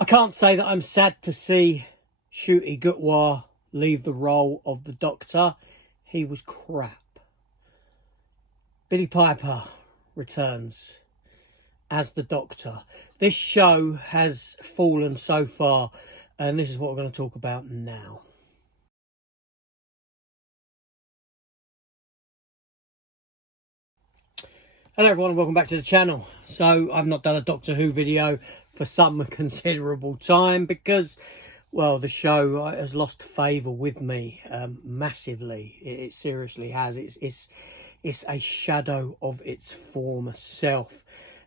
I can't say that I'm sad to see Ncuti Gatwa leave the role of the Doctor. He was crap. Billy Piper returns as the Doctor. This show has fallen so far, and this is what we're going to talk about now. Hello everyone and welcome back to the channel. So I've not done a Doctor Who video for some considerable time because, well, the show has lost favour with me massively. It seriously has. It's a shadow of its former self,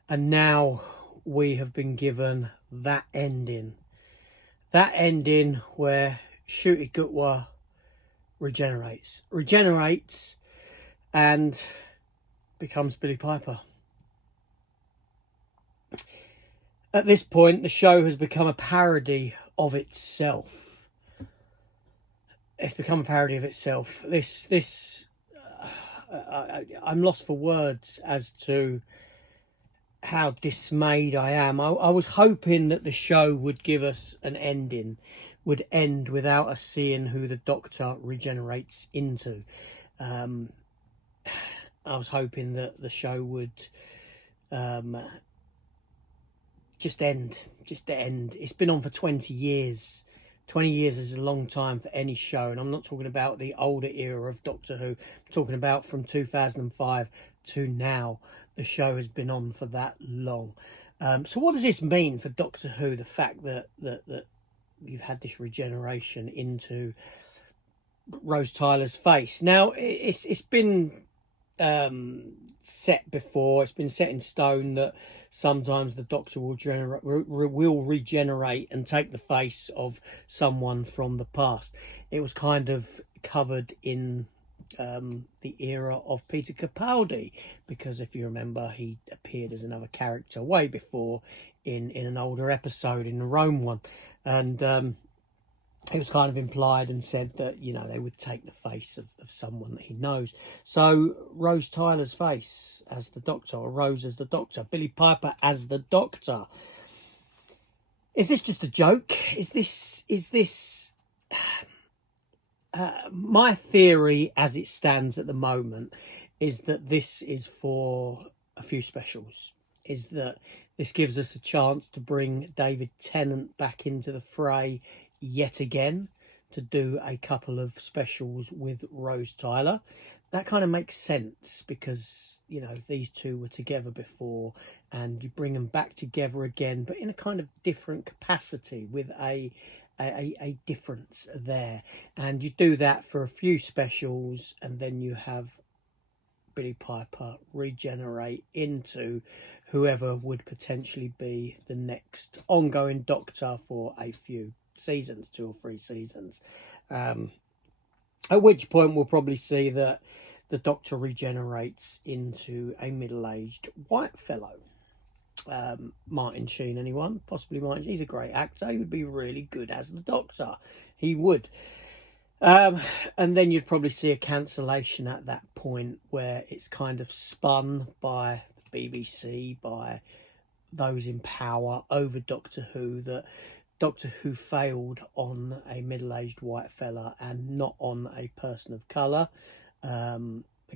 and now we have been given that ending where Ncuti Gatwa regenerates and becomes Billy Piper. At this point, the show has become a parody of itself. It's become a parody of itself. I'm lost for words as to how dismayed I am. I was hoping that the show would give us an ending, would end without us seeing who the Doctor regenerates into. I was hoping that the show would just end. It's been on for 20 years. 20 years is a long time for any show, and I'm not talking about the older era of Doctor Who. I'm talking about from 2005 to now. The show has been on for that long. So what does this mean for Doctor Who, the fact that you've had this regeneration into Rose Tyler's face? Now, it's been set before. It's been set in stone that sometimes the Doctor will regenerate and take the face of someone from the past. It was kind of covered in the era of Peter Capaldi, because if you remember, he appeared as another character way before in an older episode, in the Rome one, and it was kind of implied and said that, you know, they would take the face of someone that he knows. So Rose Tyler's face as the Doctor, or Rose as the Doctor, Billy Piper as the Doctor. Is this just a joke? Is this my theory as it stands at the moment is that this is for a few specials. Is that this gives us a chance to bring David Tennant back into the fray yet again, to do a couple of specials with Rose Tyler. That kind of makes sense because, you know, these two were together before, and you bring them back together again, but in a kind of different capacity, with a difference there. And you do that for a few specials, and then you have Billy Piper regenerate into whoever would potentially be the next ongoing Doctor for a few seasons, 2 or 3 seasons, at which point we'll probably see that the Doctor regenerates into a middle-aged white fellow. Martin Sheen, anyone? Possibly Martin Sheen. He's a great actor. He would be really good as the Doctor. He would. And then you'd probably see a cancellation at that point, where it's kind of spun by the BBC, by those in power over Doctor Who, that Doctor Who failed on a middle-aged white fella and not on a person of colour, a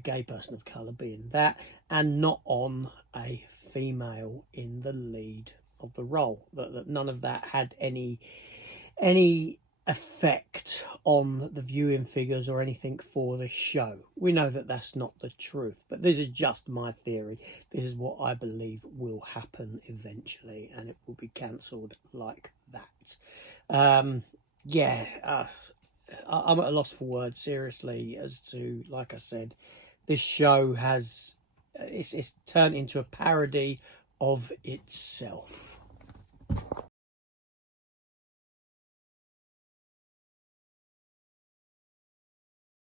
gay person of colour being that, and not on a female in the lead of the role. That none of that had any effect on the viewing figures or anything for the show. We know that that's not the truth, but this is just my theory. This is what I believe will happen eventually, and it will be cancelled like that. I'm at a loss for words, seriously, as to, like I said, this show has it's turned into a parody of itself.